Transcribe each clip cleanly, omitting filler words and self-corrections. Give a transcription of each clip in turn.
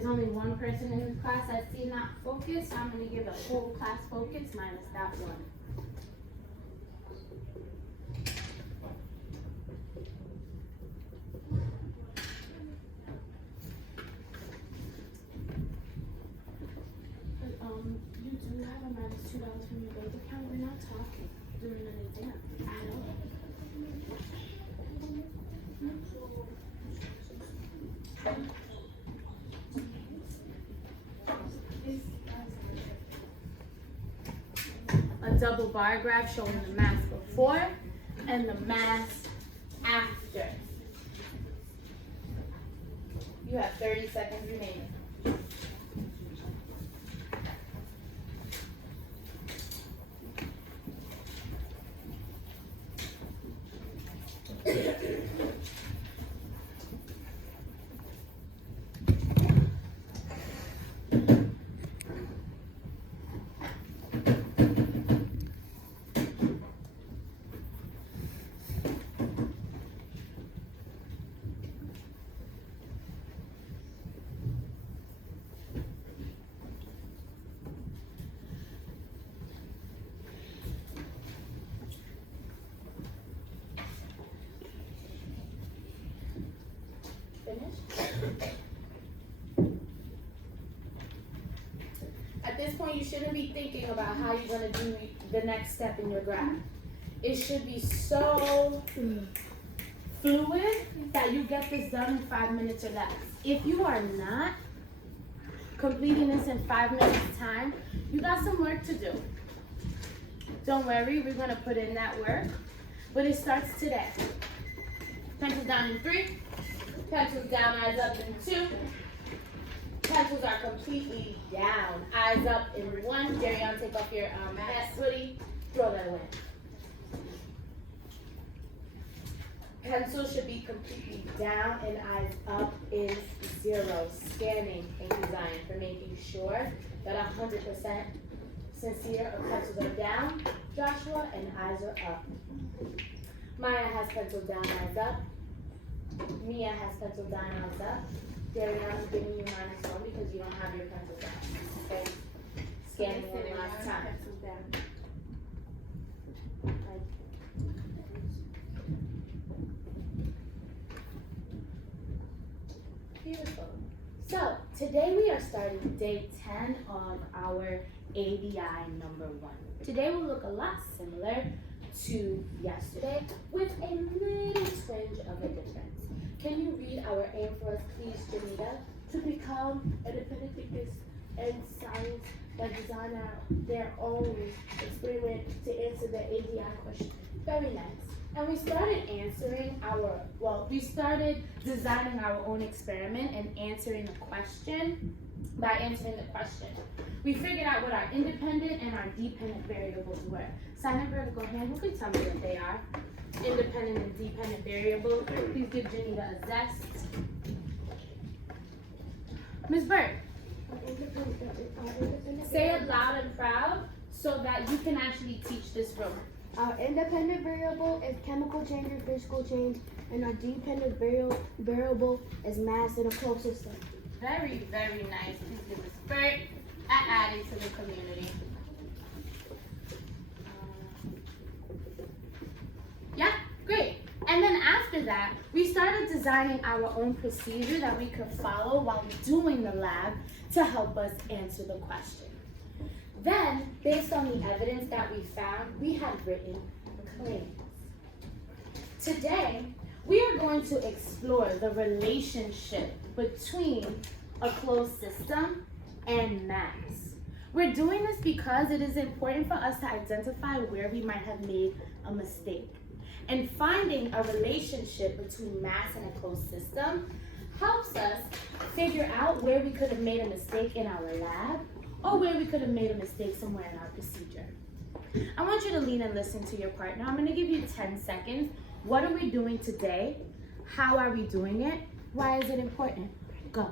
there's only one person in this class that's seen that focus, so I'm going to give the whole class focus minus that one. You do have a minus $2 from your bank account. We're not talking during an exam at all. A double bar graph showing the mass before and the mass after. You have 30 seconds remaining. At this point, you shouldn't be thinking about how you're going to do the next step in your graph. It should be so fluid that you get this done in 5 minutes or less. If you are not completing this in 5 minutes time, you got some work to do. Don't worry, we're going to put in that work, but it starts today. Pencils down in 3, pencils down, eyes up in 2. Pencils are completely down. Eyes up in 1. Darion, take off your vest hoodie. Throw that away. Pencils should be completely down and eyes up is 0. Scanning. Thank you, Zion, for making sure that 100% sincere of pencils are down. Joshua, and eyes are up. Maya has pencils down, eyes up. Mia has pencil down, eyes up. Darion, I'm giving you -1 because you don't have your pencil down. Okay? Scanning one last time. Beautiful. So, today we are starting day 10 of our ADI number 1. Today will look a lot similar to yesterday with a little twinge of a difference. Can you read our aim for us, please, Janita? To become independent thinkers and science that design their own experiment to answer the ADI question. Very nice. And we started designing our own experiment and answering the question. By answering the question, we figured out what our independent and our dependent variables were. Silent vertical hand, who can tell me what they are? Independent and dependent variables. Please give Janita a zest. Ms. Bird, say it loud and proud so that you can actually teach this room. Our independent variable is chemical change or physical change, and our dependent variable is mass in a closed system. Very, very nice. Please give Ms. Bird at adding to the community. Yeah, great. And then after that, we started designing our own procedure that we could follow while doing the lab to help us answer the question. Then, based on the evidence that we found, we had written claims. Today, we are going to explore the relationship between a closed system and mass. We're doing this because it is important for us to identify where we might have made a mistake. And finding a relationship between mass and a closed system helps us figure out where we could have made a mistake in our lab or where we could have made a mistake somewhere in our procedure. I want you to lean and listen to your partner. I'm going to give you 10 seconds. What are we doing today? How are we doing it? Why is it important? Go.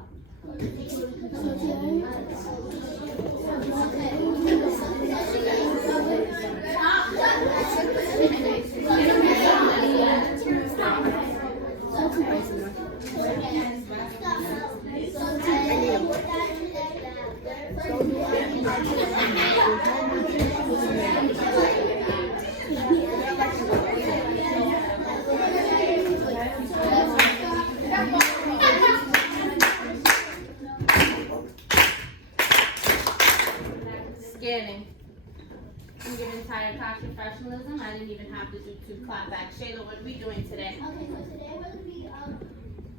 can give entire class professionalism. I didn't even have to do 2 clap backs. Shayla, what are we doing today? Okay, so today we're going to be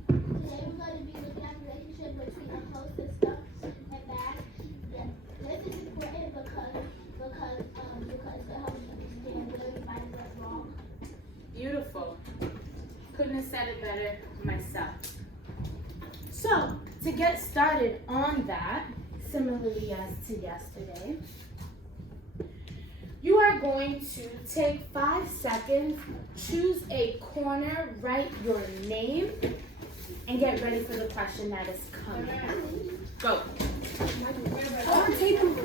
looking at the relationship between a closed system and bag. Yeah, this is important because it helps you understand where everybody went wrong. Beautiful. Couldn't have said it better myself. So, to get started on that, similarly as to yesterday, you are going to take 5 seconds, choose a corner, write your name, and get ready for the question that is coming. Go.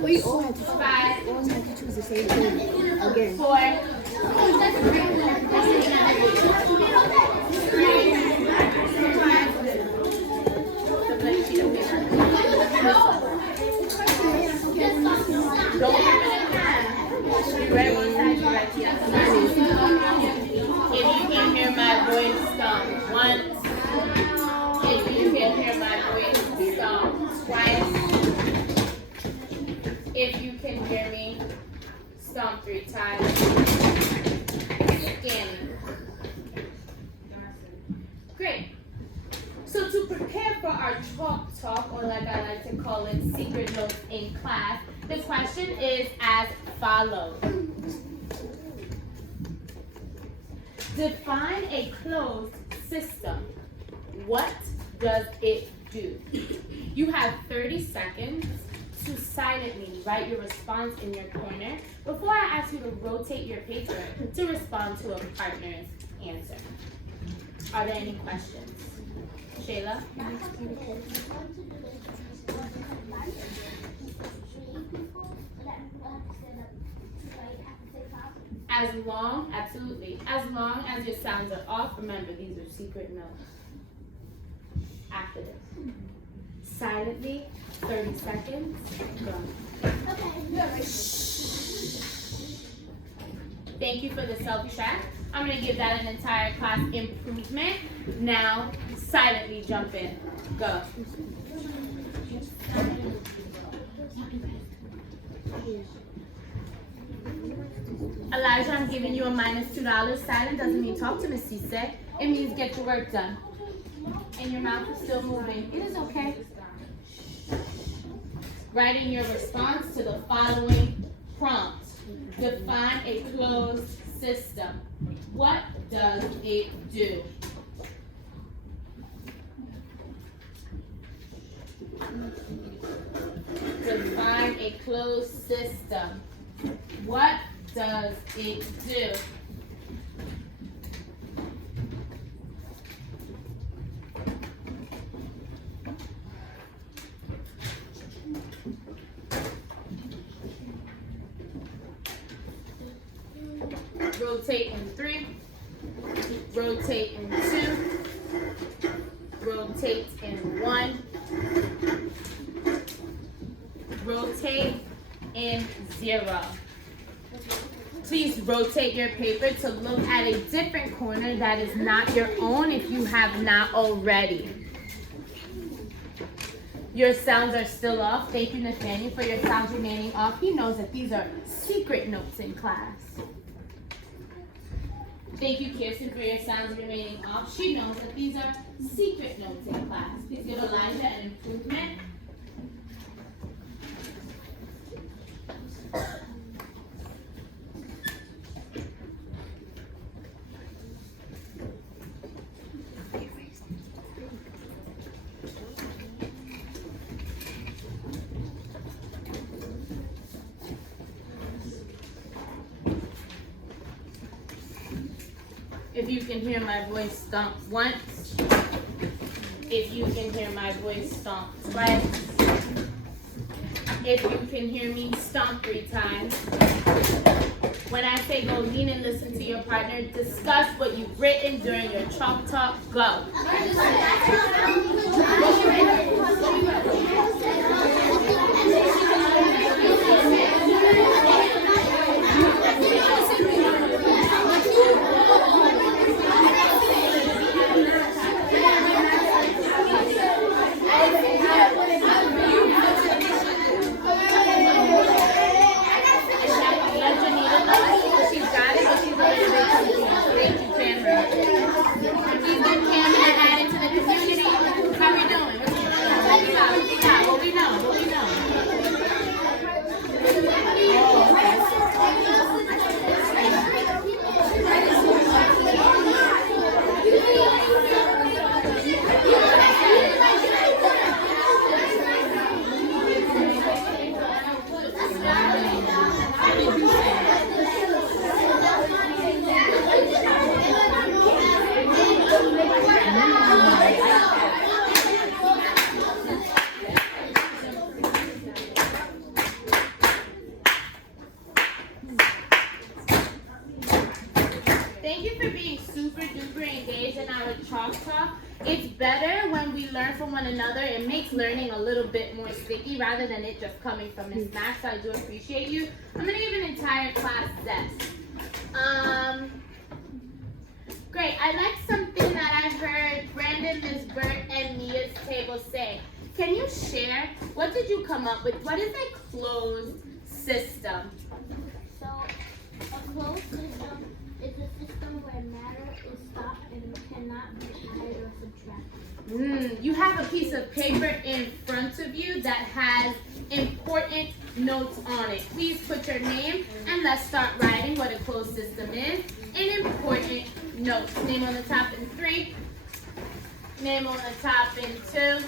We all had to 5, always have to choose the same thing again. 4, 3, don't have it in hand. You write one side, you write the other. If you can hear my voice, stomp once. If you can hear my voice, stomp twice. If you can hear me, stomp 3 times. Scanning. Great. So to prepare for our chalk talk, or like I like to call it, secret notes in class, the question is as follows. Define a closed system. What does it do? You have 30 seconds to silently write your response in your corner before I ask you to rotate your paper to respond to a partner's answer. Are there any questions? Shayla? Absolutely. As long as your sounds are off, remember these are secret notes. After this. Silently, 30 seconds, go. Thank you for the self-check. I'm going to give that an entire class improvement. Now, silently jump in. Go. Elijah, I'm giving you a -$2. Silent doesn't mean talk to Miss Cisse. It means get your work done. And your mouth is still moving. It is okay. Writing your response to the following prompt. Define a closed system. What does it do? Define a closed system. What does it do? Rotate in 3, rotate in 2, rotate in 1, rotate in 0. Please rotate your paper to look at a different corner that is not your own if you have not already. Your sounds are still off. Thank you, Nathaniel, for your sounds remaining off. He knows that these are secret notes in class. Thank you, Kirsten, for your sounds remaining off. She knows that these are secret notes in class. Please give Elijah an improvement. If you can hear my voice, stomp once. If you can hear my voice, stomp twice. If you can hear me, stomp 3 times. When I say go, lean and listen to your partner. Discuss what you've written during your chalk talk. Go. Let your Thank you for being super duper engaged in our chalk talk. It's better when we learn from one another. It makes learning a little bit more sticky rather than it just coming from Miss Max. So I do appreciate you. I'm gonna give an entire class zest. Great. I like something that I heard Brandon, Miss Burt, and Mia's table say. Can you share? What did you come up with? What is a closed system? So, a closed system is a system where matter is stopped and cannot be added or subtracted. You have a piece of paper in front of you that has important notes on it. Please put your name and let's start writing what a closed system is in important notes. Name on the top in 3. Name on the top in 2.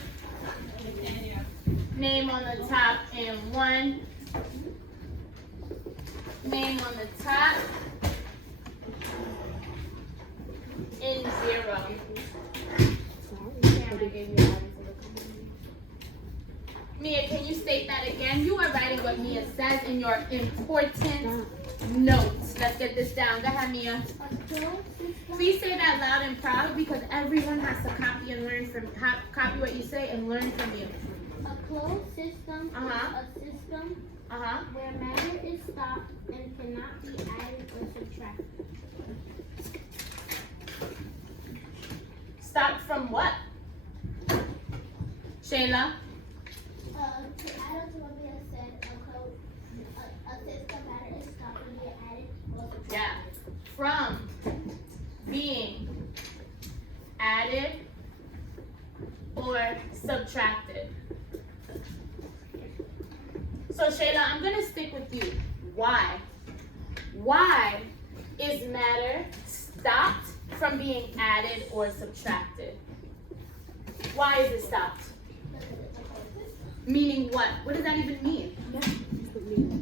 Name on the top in 1. Name on the top in 0. Mia, can you state that again? You are writing what Mia says in your important notes. Let's get this down. Go ahead, Mia. Please say that loud and proud because everyone has to copy and learn from copy what you say and learn from you. A closed system is a system where matter is stopped and cannot be added or subtracted. Stop from what? Shayla? To add on to what we have said, a system matter is stopped and be added or subtracted. Yeah. From being added or subtracted. So Shayla, I'm gonna stick with you. Why? Why is matter stopped from being added or subtracted? Why is it stopped? Meaning what? What does that even mean?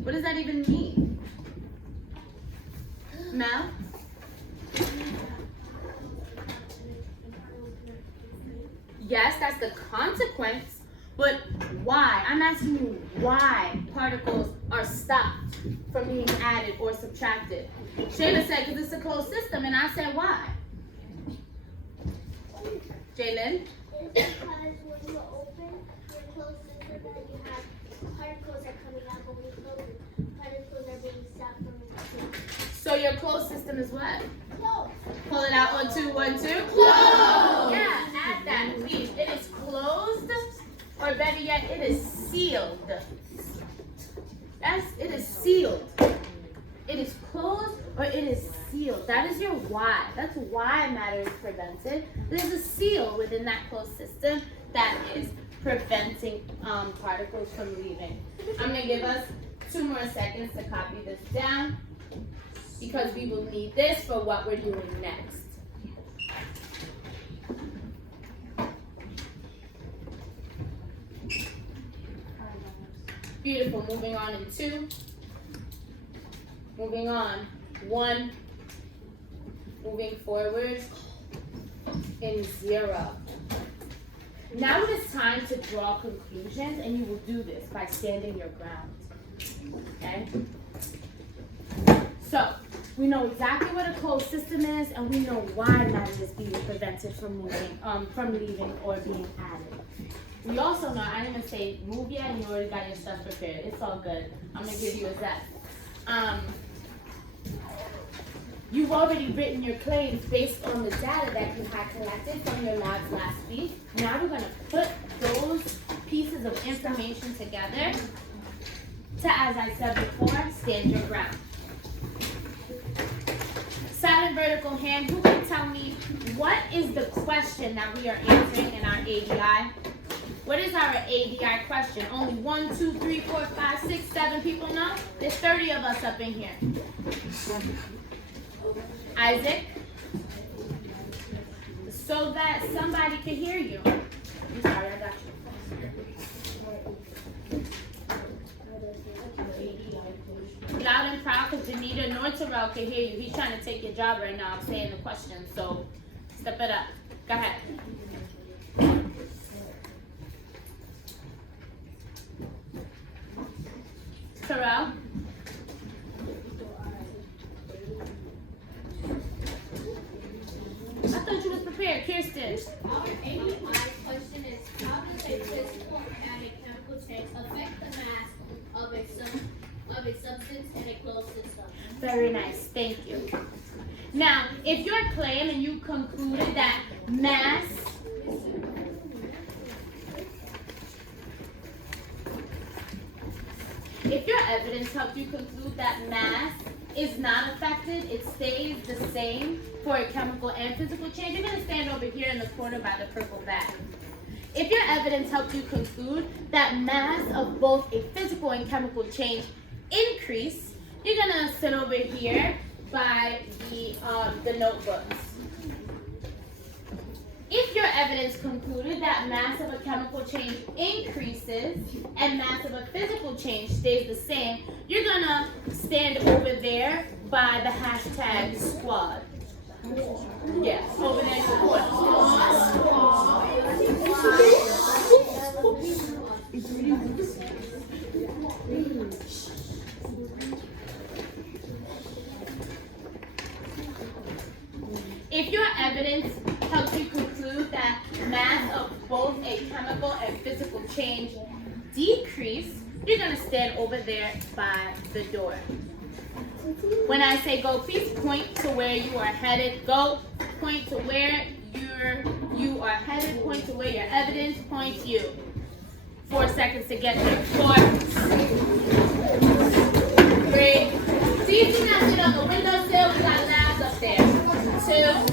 What does that even mean? Mel? Yes, that's the consequence, but why? I'm asking you why particles are stopped from being added or subtracted. Shayla said because it's a closed system, and I said why? Jalen? It's because when you open your closed system, then you have particles are coming out, but when you close it, particles are being stopped from the So your closed system is what? closed. Pull it out, 1, 2, 1, 2. Closed! Yeah, add that, please. It is closed, or better yet, it is sealed. Yes, it is sealed. It is closed or it is sealed. That is your why. That's why matter is prevented. There's a seal within that closed system that is preventing particles from leaving. I'm going to give us 2 more seconds to copy this down because we will need this for what we're doing next. Beautiful. Moving on in 2. Moving on. 1. Moving forward in 0. Now it is time to draw conclusions, and you will do this by standing your ground. Okay? So, we know exactly what a closed system is, and we know why matter is being prevented from moving, from leaving or being added. We also know, I didn't even say move yet, and you already got your stuff prepared. It's all good. I'm gonna give you a zest. You've already written your claims based on the data that you had collected from your labs last week. Now we're gonna put those pieces of information together to, as I said before, stand your ground. Silent vertical hand, who can tell me what is the question that we are answering in our ADI? What is our ADI question? Only 1, 2, 3, 4, 5, 6, 7 people know? There's 30 of us up in here. Isaac? So that somebody can hear you. I'm sorry, I got you. Loud and proud because Janita nor Terrell can hear you. He's trying to take your job right now. I'm saying the question, so step it up. Go ahead. Terrell? here, Kirsten. Our AUI question is, how does a physical and a chemical change affect the mass of a substance in a closed system? Very nice, thank you. Now, if you're claim and you concluded that mass if your evidence helped you conclude that mass is not affected, it stays the same for a chemical and physical change, you're going to stand over here in the corner by the purple bag. If your evidence helped you conclude that mass of both a physical and chemical change increase, you're going to sit over here by the notebooks. If your evidence concluded that mass of a chemical change increases and mass of a physical change stays the same, you're gonna stand over there by the hashtag squad. Yeah, over there in the corner. If your evidence helps you conclude that mass of both a chemical and physical change decrease, you're going to stand over there by the door. When I say go, please point to where you are headed. Go, point to where you are headed, point to where your evidence points you. 4 seconds to get there. 4, 3. See if you can sit on the windowsill. We got labs up there. 2.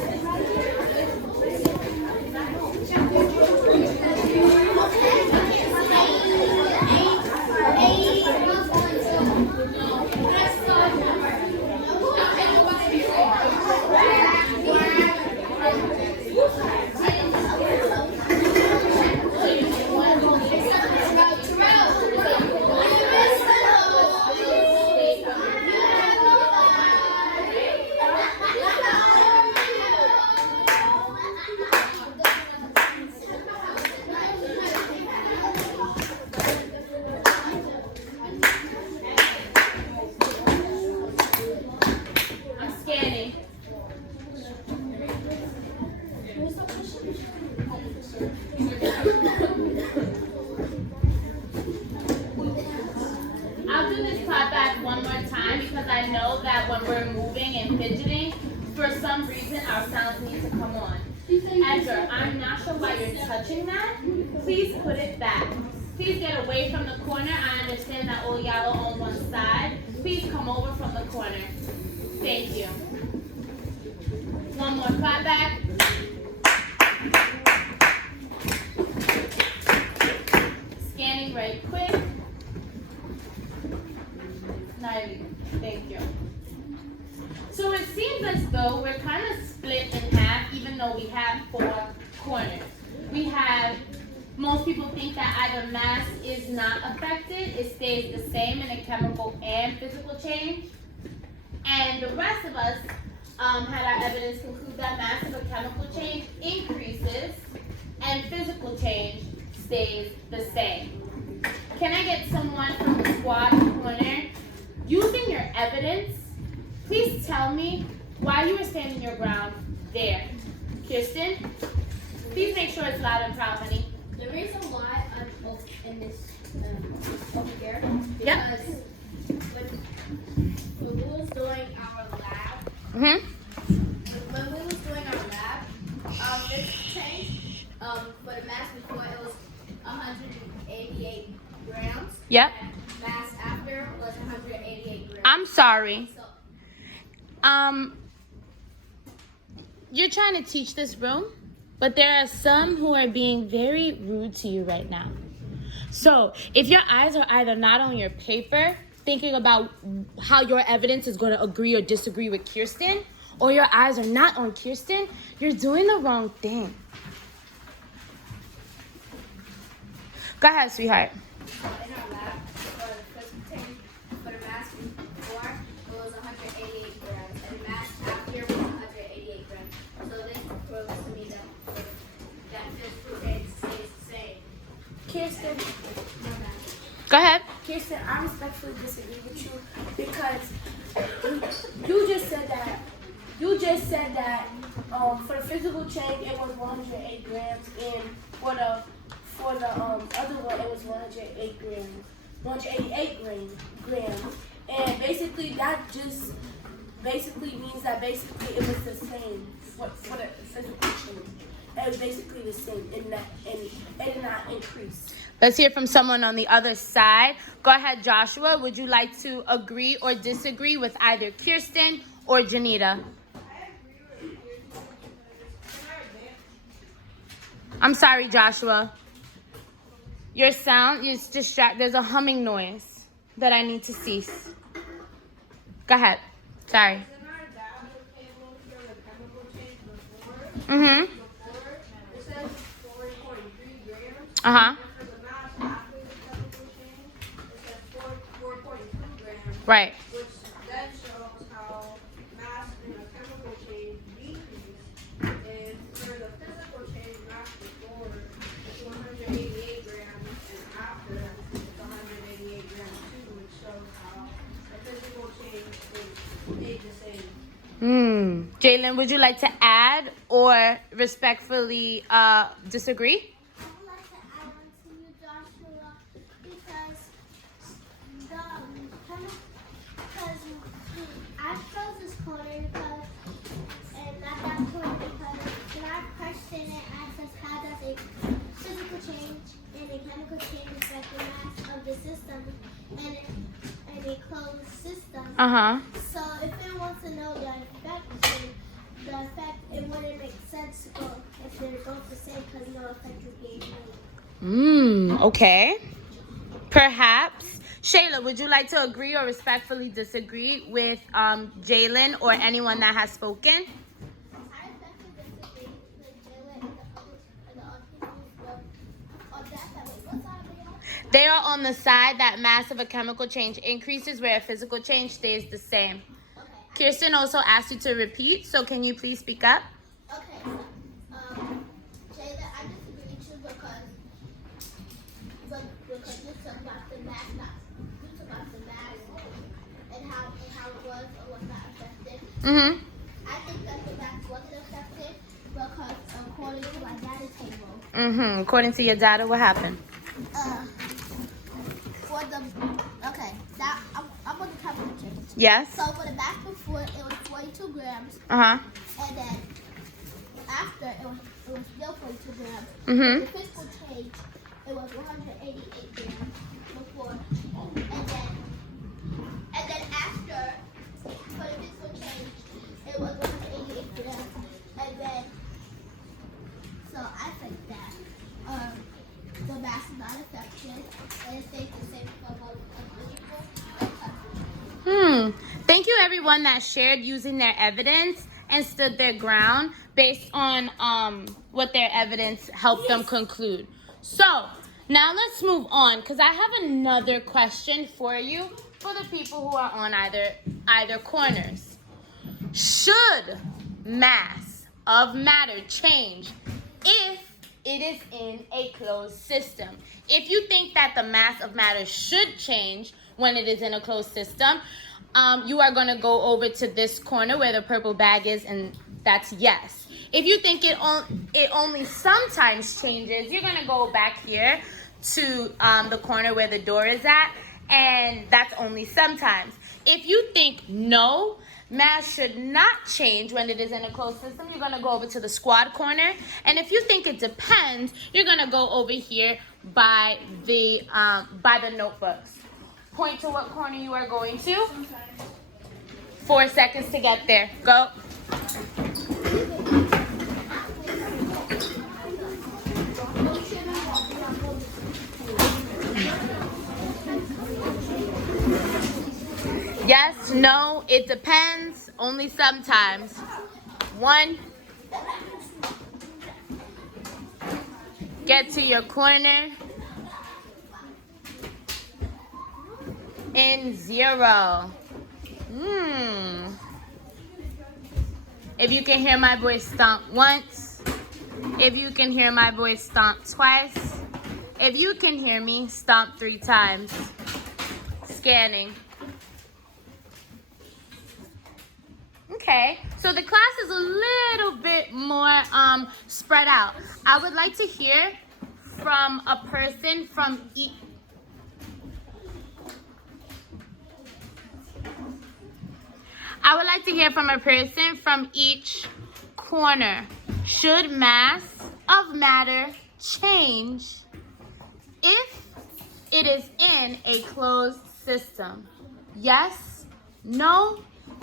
I'll do this clap back one more time because I know that when we're moving and fidgeting, for some reason our sounds need to come on. Edgar, I'm not sure why you're touching that. Please put it back. Please get away from the corner. I understand that all yellow on one side. Please come over from the corner. Thank you. One more clap back. Scanning right quick. Thank you. So it seems as though we're kind of split in half, even though we have 4 corners. We have, most people think that either mass is not affected, it stays the same in a chemical and physical change. And the rest of us had our evidence conclude that mass of a chemical change increases and physical change stays the same. Can I get someone from the squad corner? Using your evidence, please tell me why you were standing your ground there. Kirsten, please make sure it's loud and proud, honey. The reason why I'm in this over here Yep. because when we was doing our lab, this changed. For the mass before it was 188 grams. Yep. Mass after was 188 grams. I'm sorry. So, You're trying to teach this room, but there are some who are being very rude to you right now. So if your eyes are either not on your paper, thinking about how your evidence is going to agree or disagree with Kirsten, or your eyes are not on Kirsten, you're doing the wrong thing. Go ahead, sweetheart. in our lab, for the mass before, it was 188 grams, and mass after was 188 grams. So this proves to me that physical change stays the same. Kirsten, Go ahead. Kirsten, I respectfully disagree with you because you just said that you just said that for the physical change it was 108 grams, and for the other one it was 108 grams, 188 grams, and basically that just basically means that basically it was the same for the physical change. It was basically the same in that and not increase. Let's hear from someone on the other side. Go ahead, Joshua. Would you like to agree or disagree with either Kirsten or Janita? I'm sorry, Joshua. Your sound is distracted. There's a humming noise that I need to cease. Go ahead. Sorry. Mm-hmm. Uh-huh. Right. Which then shows how mass in a chemical change decreased. And for the physical change, mass before it's 188 grams, and after it's 188 grams too, which shows how the physical change is made the same. Jalen, would you like to add or respectfully disagree? I would like to add on to you, Joshua, because I chose this corner because, and not that corner because when I question it, asked us how does a physical change and a chemical change affect the mass of the system and a closed system. So if it wants to know the effect, it wouldn't make sense to go if they're both the same because no effect is being made. Okay. Perhaps. Shayla, would you like to agree or respectfully disagree with Jalen or anyone that has spoken? I respectfully disagree with Jalen and the other people on that side. Wait, what side are they on? They are on the side that mass of a chemical change increases where a physical change stays the same. Okay. Kirsten also asked you to repeat, so can you please speak up? Okay, so, Jayla, I disagree with you because you took about the mass, and how it was or was not affected. I think that the mass wasn't affected because according to my data table. According to your data, what happened? I'm on the chemical change. Yes. So for the mass before, it was 42 grams, Uh-huh. and then after it was still 42 grams. Mm-hmm. The physical change, it was 188 grams before, and then after, for the physical change, it was 188 grams, and then, so I think that the mass is not affected, and it stays the same for both unequal and Thank you everyone that shared using their evidence and stood their ground based on what their evidence helped them conclude. So now let's move on because I have another question for you for the people who are on either corners. Should mass of matter change if it is in a closed system? If you think that the mass of matter should change when it is in a closed system, you are going to go over to this corner where the purple bag is, and that's yes. If you think it only sometimes changes, you're going to go back here to the corner where the door is at, and that's only sometimes. If you think no, mass should not change when it is in a closed system, you're going to go over to the squad corner. And if you think it depends, you're going to go over here by the notebooks. Point to what corner you are going to. 4 seconds to get there. Go. Yes, no, it depends. Only sometimes. 1. Get to your corner. And 0. If you can hear my voice stomp once. If you can hear my voice stomp twice. If you can hear me, stomp 3 times. Scanning. Okay, So the class is a little bit more spread out. I would like to hear from a person from each. I would like to hear from a person from each corner. Should mass of matter change if it is in a closed system? Yes, no,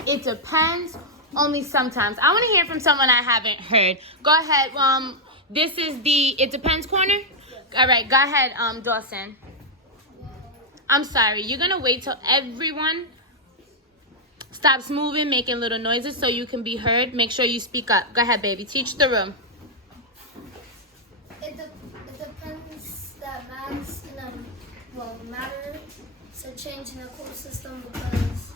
it depends, only sometimes. I want to hear from someone I haven't heard. Go ahead. This is the it depends corner. All right, go ahead, Dawson. I'm sorry. You're going to wait till everyone stops moving, making little noises so you can be heard. Make sure you speak up. Go ahead, baby. Teach the room. It depends that mass and matter so change in a closed system because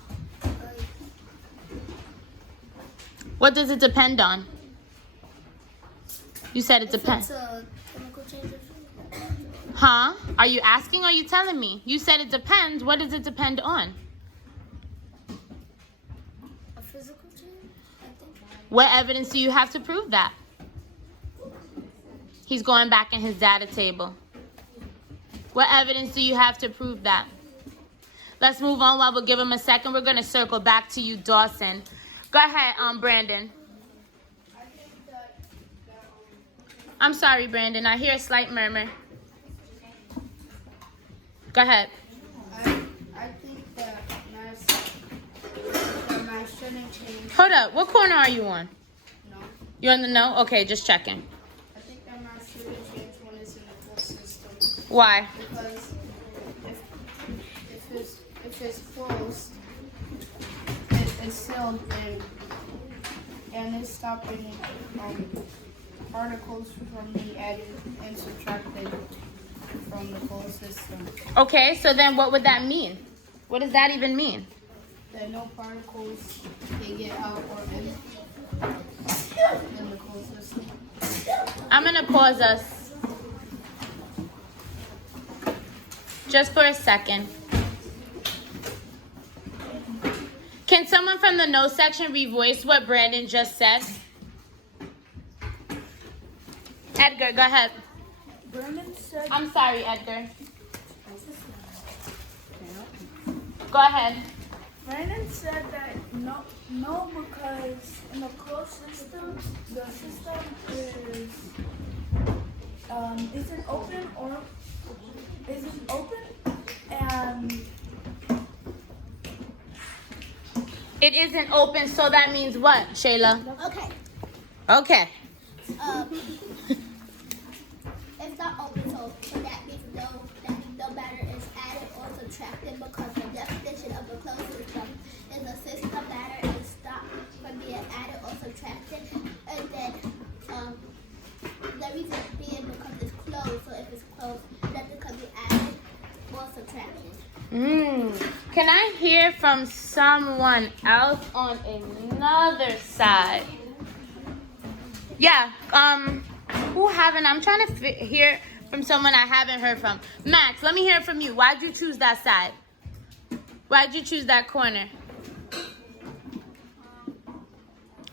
What does it depend on? You said it depends. it's a chemical change. Huh? Are you asking or are you telling me? You said it depends. What does it depend on? A physical change, I think. What evidence do you have to prove that? He's going back in his data table. What evidence do you have to prove that? Let's move on while we'll give him a second. We're going to circle back to you, Dawson. Go ahead, Brandon. I think that I'm sorry, Brandon. I hear a slight murmur. Go ahead. I think that mass shouldn't change. Hold up. What corner are you on? No. You're on the no? Okay, just checking. I think that mass shouldn't change when it's in a closed system. Why? Because if it's closed, it's sealed and it's stopping particles from being added and subtracted from the closed system. Okay, so then what would that mean? What does that even mean? That no particles can get out or in the closed system. I'm going to pause us just for a second. Can someone from the no section revoice what Brandon just said? Edgar, go ahead. Brandon said I'm sorry, Edgar. Go ahead. Brandon said that no, because in the closed system, the system isn't open and It isn't open, so that means what, Shayla? Okay. Okay. It's not open, so that means no matter is added or subtracted because the definition of a closed system is a system matter is stopped from being added or subtracted, and then the reason being because it's closed. So if it's closed, nothing can be added or subtracted. Can I hear from someone else on another side? Yeah. Who haven't? I'm trying to hear from someone I haven't heard from. Max, let me hear from you. Why'd you choose that side? Why'd you choose that corner?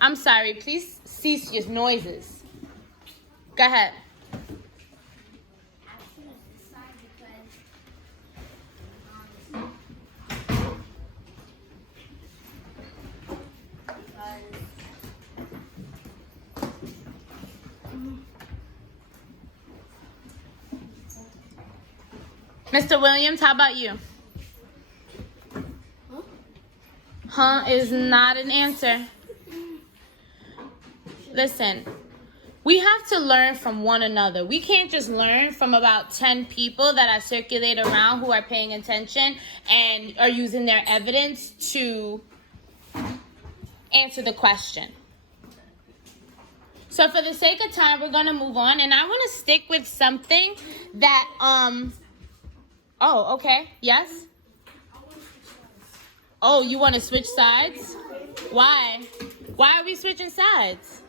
I'm sorry. Please cease your noises. Go ahead. Mr. Williams, how about you? Huh is not an answer. Listen, we have to learn from one another. We can't just learn from about 10 people that I circulate around who are paying attention and are using their evidence to answer the question. So for the sake of time, we're going to move on. And I want to stick with something that, oh, okay. Yes? Oh, you want to switch sides? Why? Why are we switching sides?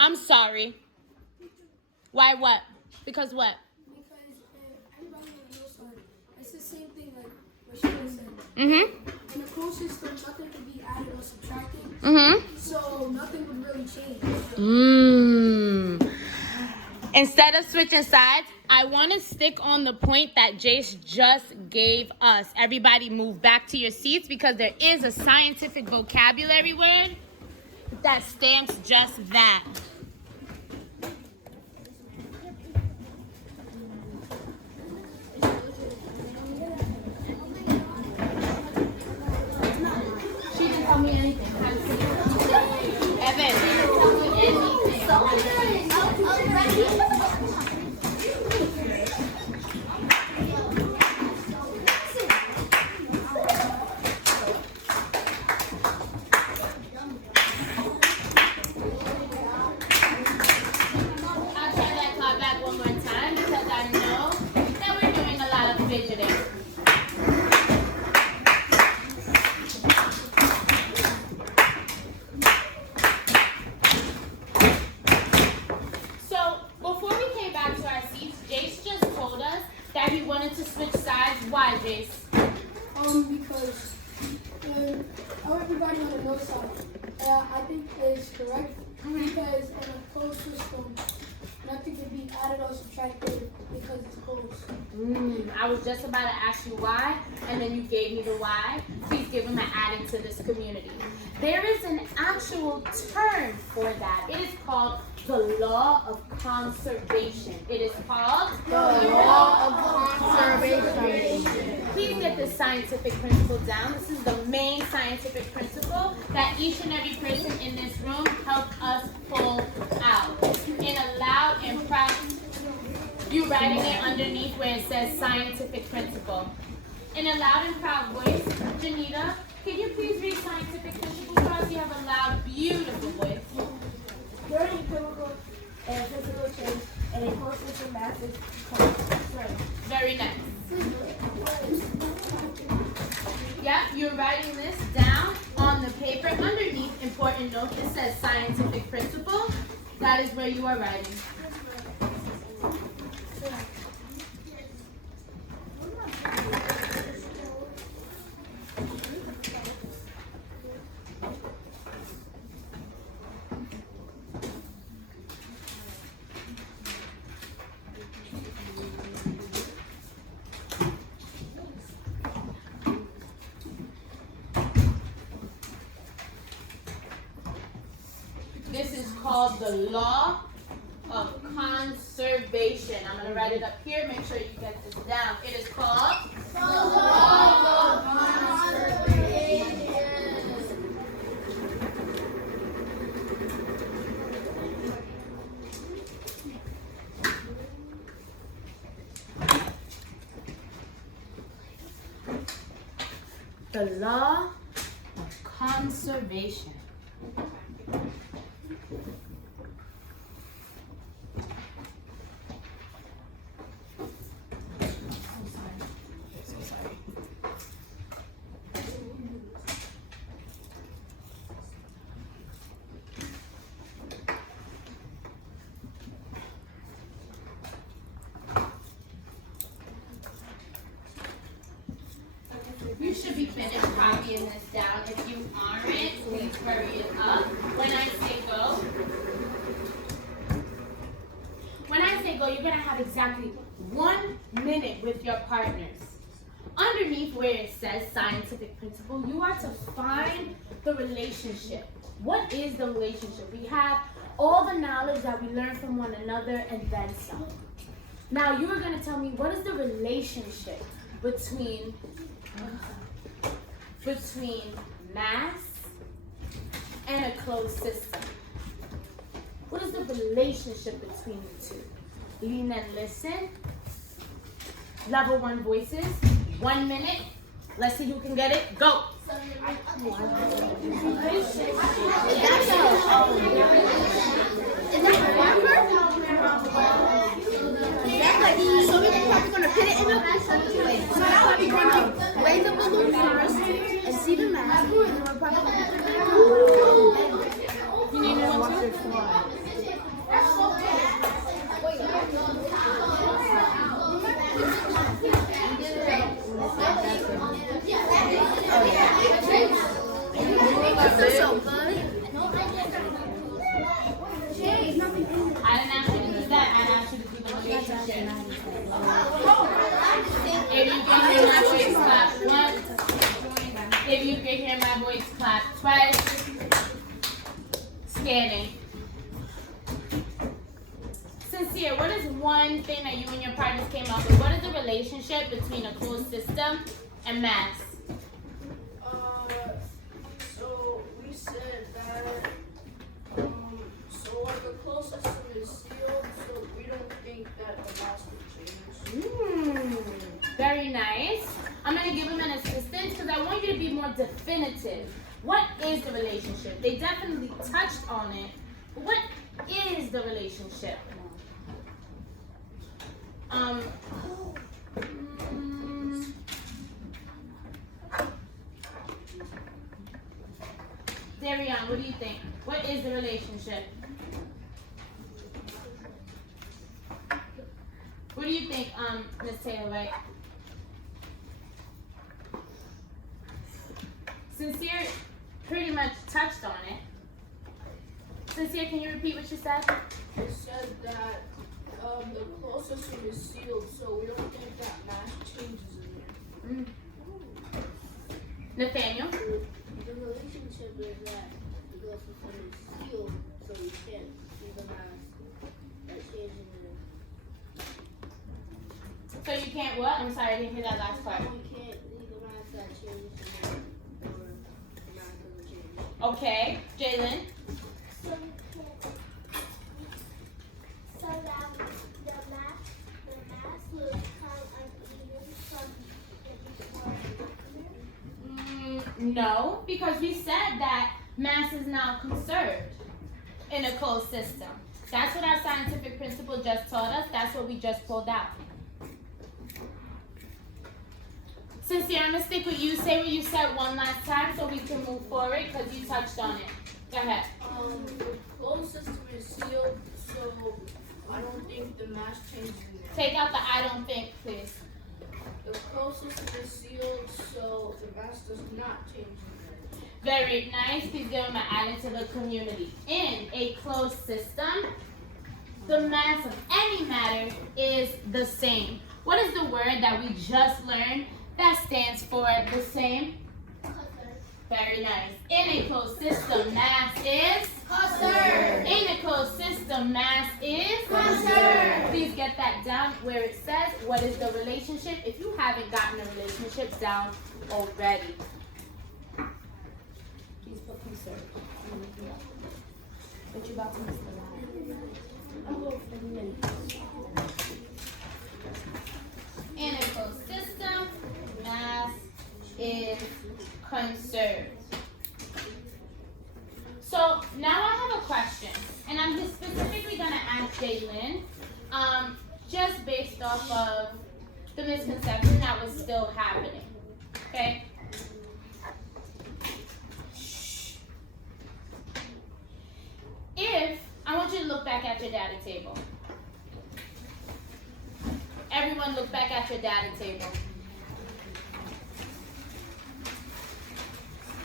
I'm sorry. Why what? Because what? because everybody knows it's the same thing like what she said. Mm-hmm. In a closed system, nothing could be added or subtracted, Mm-hmm. so nothing would really change. Instead of switching sides, I want to stick on the point that Jace just gave us. Everybody move back to your seats because there is a scientific vocabulary word that stamps just that. She didn't tell me anything. Evan, she didn't tell me anything. I'll turn that clock back one more time because I know that we're doing a lot of fidgeting. So before we came back to our seats, Jace just told us that he wanted to switch sides. Why, Jace? Because how everybody on the north side, I think is correct. Because in a closed system, nothing can be added or subtracted because it's closed. I was just about to ask you why, and then you gave me the why. Please give him an adding to this community. There is an actual term for that. It is called the law of conservation. It is called The law of conservation. Please get this scientific principle down. This is the main scientific principle that each and every person in this room helped us pull out. In a loud and proud, you writing it underneath where it says scientific principle. In a loud and proud voice, Janita, can you please read scientific principle for us? You have a loud, beautiful voice. During chemical and physical change in a closed system, mass is conserved. Very nice. Yep, you're writing this down on the paper. Underneath, important note, it says scientific principle. That is where you are writing. This is called the law of conservation. I'm going to write it up here. Make sure you get this down. It is called the law of conservation. The law of conservation. You should be finished copying this down. If you aren't, please hurry it up. When I say go, you're going to have exactly 1 minute with your partners. Underneath where it says scientific principle, you are to find the relationship. What is the relationship? We have all the knowledge that we learn from one another and then some. Now you are going to tell me what is the relationship between mass and a closed system. What is the relationship between the two? Lean and listen. Level 1 voices. 1 minute. Let's see who can get it. Go. So we're probably gonna put it in a so now we're gonna raise the balloon first and see the math. And then we're probably You need to watch your slide. oh yeah. hear my voice, clap once. If you can hear my voice, clap twice. Scanning. Sincere, what is one thing that you and your partners came up with? What is the relationship between a closed system and mass? So we said that, so like a closed system is sealed, so we don't think that the mass will change. Very nice. I'm going to give him an assistance because I want you to be more definitive. What is the relationship? They definitely touched on it. But what is the relationship? Darian, what do you think? What is the relationship? What do you think, Ms. Taylor, right? Sincere pretty much touched on it. Sincere, can you repeat what you said? It said that the closed system is sealed, so we don't think that mass changes in there. Nathaniel? The relationship is that the closed system is sealed, so you can't see the mass that changes in it. So you can't what? I'm sorry, I didn't hear that last part. You can't see the mass that changes in it, or the mass doesn't change. Okay, Jalen? So we can't. So that the mass will become uneven from the before. No, because we said that mass is now conserved in a closed system. That's what our scientific principle just taught us. That's what we just pulled out. Sincere, I'm going to stick with you. Say what you said one last time so we can move forward because you touched on it. Go ahead. The closed system is sealed, so I don't think the mass changes in there. Take out the I don't think, please. The closed system is sealed, so the mass does not change in there. Very nice. Please give them an add to the community. In a closed system, the mass of any matter is the same. What is the word that we just learned that stands for the same? Very nice. In a closed system, mass is conserved. In a closed system, mass is conserved. Please get that down where it says what is the relationship if you haven't gotten the relationship down already. Please put conserved. But you're about to miss the line. I'm going for the minutes. In a closed system, mass is conserved. So now I have a question, and I'm just specifically going to ask Jalen, just based off of the misconception that was still happening. Okay? If I want you to look back at your data table. Everyone look back at your data table.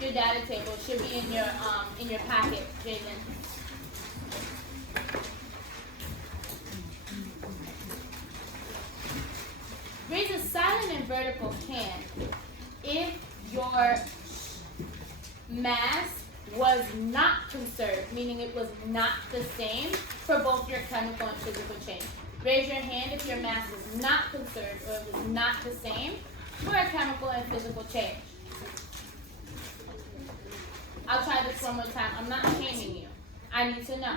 Your data table should be in your packet, Jalen. Raise a silent and vertical hand if your mass was not conserved, meaning it was not the same for both your chemical and physical change. Raise your hand if your mass is not conserved or it was not the same for a chemical and physical change. I'll try this one more time. I'm not shaming you. I need to know.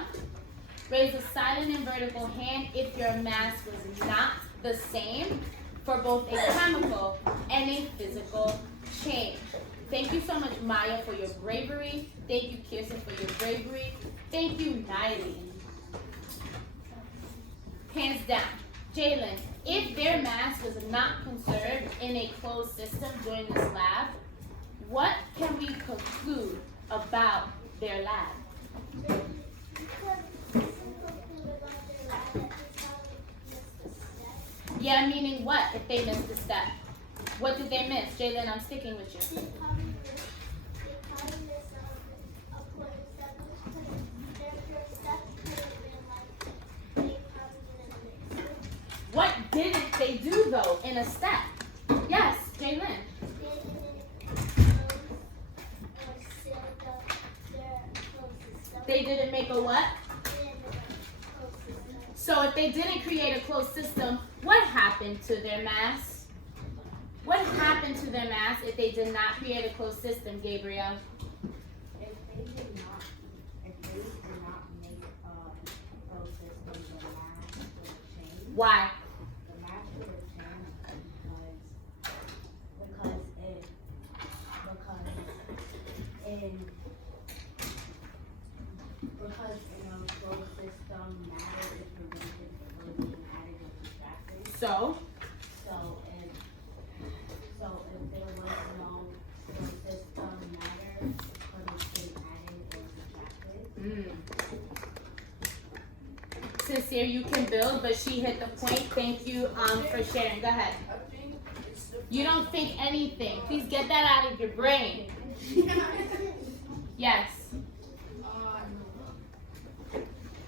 Raise a silent and vertical hand if your mass was not the same for both a chemical and a physical change. Thank you so much, Maya, for your bravery. Thank you, Kirsten, for your bravery. Thank you, Niley. Hands down. Jalen, if their mass was not conserved in a closed system during this lab, what can we conclude about their lab? Yeah, meaning what if they missed a step? What did they miss? Jalen, I'm sticking with you. What didn't they do though in a step? Yes. Shaylin. They didn't make a what? So if they didn't create a closed system, what happened to their mass? What happened to their mass if they did not create a closed system, Gabriel? If they did not make a closed system, the math would change. Why? The math would change because in a closed system, matter is prevented from being added or subtracted. So if there was no closed system, matter couldn't be added or subtracted. Sincere, you can build, but she hit the point. Thank you for sharing. Go ahead. You don't think anything. Please get that out of your brain. Yes.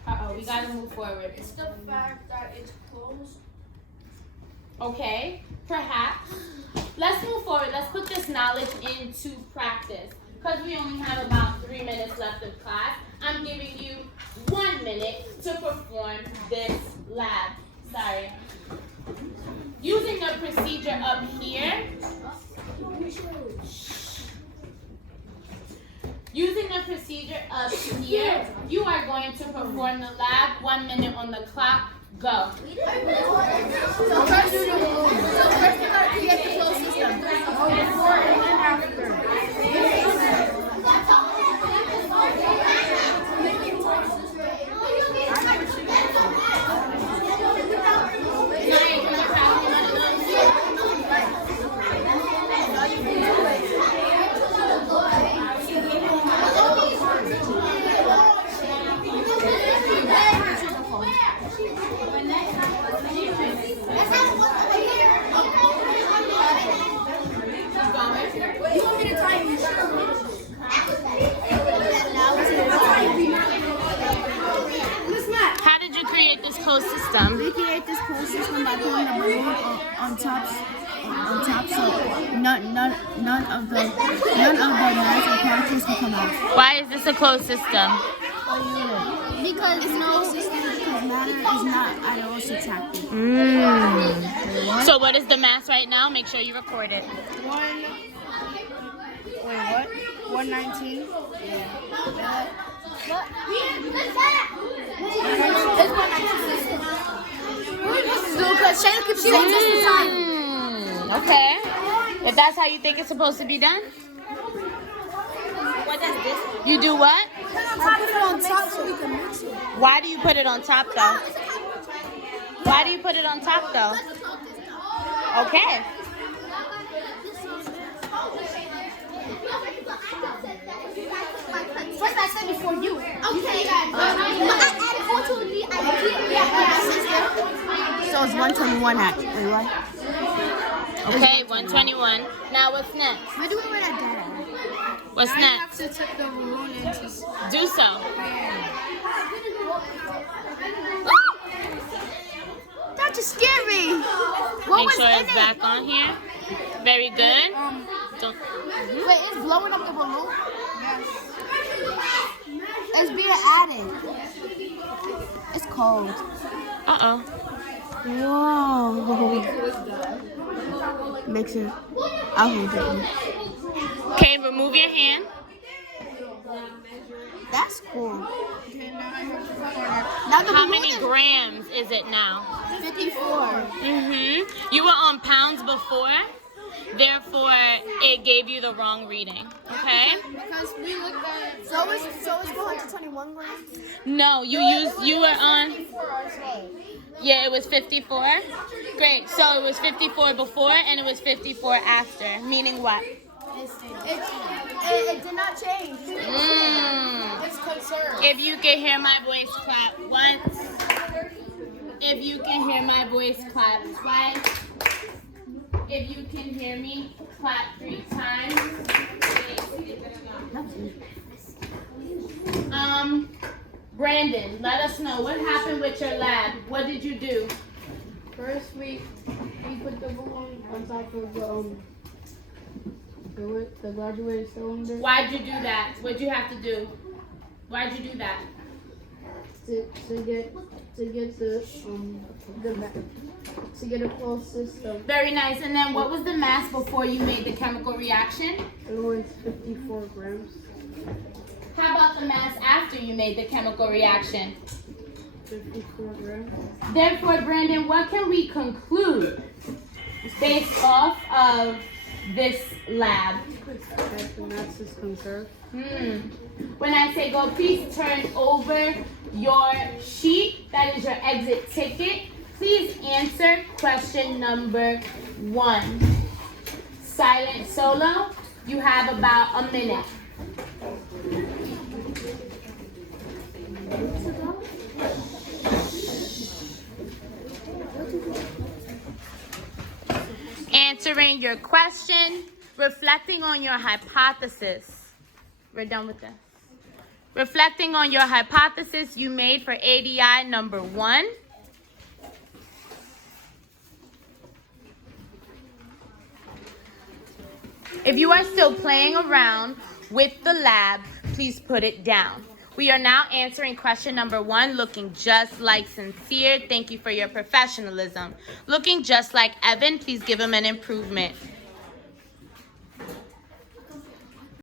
Uh-oh, we gotta move forward. It's the fact that it's closed. Okay, perhaps. Let's move forward. Let's put this knowledge into practice. Because we only have about 3 minutes left of class, I'm giving you 1 minute to perform this lab. Sorry. Using the procedure up here. Using the procedure up here, you are going to perform the lab. 1 minute on the clock. Go. So first you gotta create the closed system. Before and then after. How did you create this closed system? We create this closed system by putting the balloon on top, so none of the mass or particles can come out. Why is this a closed system? Because it's no system because matter is not at all subtracted. So what is the mass right now? Make sure you record it. 119. Okay. If that's how you think it's supposed to be done? What is this? You do what? I put it on top so we can mix it. Why do you put it on top though? Why do you put it on top though? Okay. First I said before you. Okay. So it's 121 actually, right? Okay, 121. Now what's next? I do it with that data. What's next? To take the balloon into Do so. That just scared me. What Make was sure in it's it? back on here. Very good. Don't. Wait, it's blowing up the balloon? Yes. It's being added. It's cold. Uh-oh. Whoa. Mix it. I'll hold it. Okay, remove your hand. That's cool. Now the How balloon many is grams is it now? 54. You were on pounds before, therefore it gave you the wrong reading. Okay? Because we looked at so it's 421 grams. No, you were on. Yeah, it was 54. Great. So it was 54 before and it was 54 after. Meaning what? It did not change. It's conserved. If you can hear my voice, clap once. If you can hear my voice, clap twice. If you can hear me, clap 3 times. Brandon, let us know what happened with your lab. What did you do? First we put the balloon on top of The graduated cylinder. Why'd you do that? What'd you have to do? Why'd you do that? To get a closed system. Very nice. And then what was the mass before you made the chemical reaction? It was 54 grams. How about the mass after you made the chemical reaction? 54 grams. Therefore, Brandon, what can we conclude based off of this lab? That the mass is conserved. When I say go, please turn over your sheet. That is your exit ticket. Please answer question number 1. Silent solo. You have about a minute. Answering your question, reflecting on your hypothesis. We're done with this. Reflecting on your hypothesis you made for ADI number 1. If you are still playing around with the lab, please put it down. We are now answering question number 1, looking just like Sincere. Thank you for your professionalism. Looking just like Evan, please give him an improvement.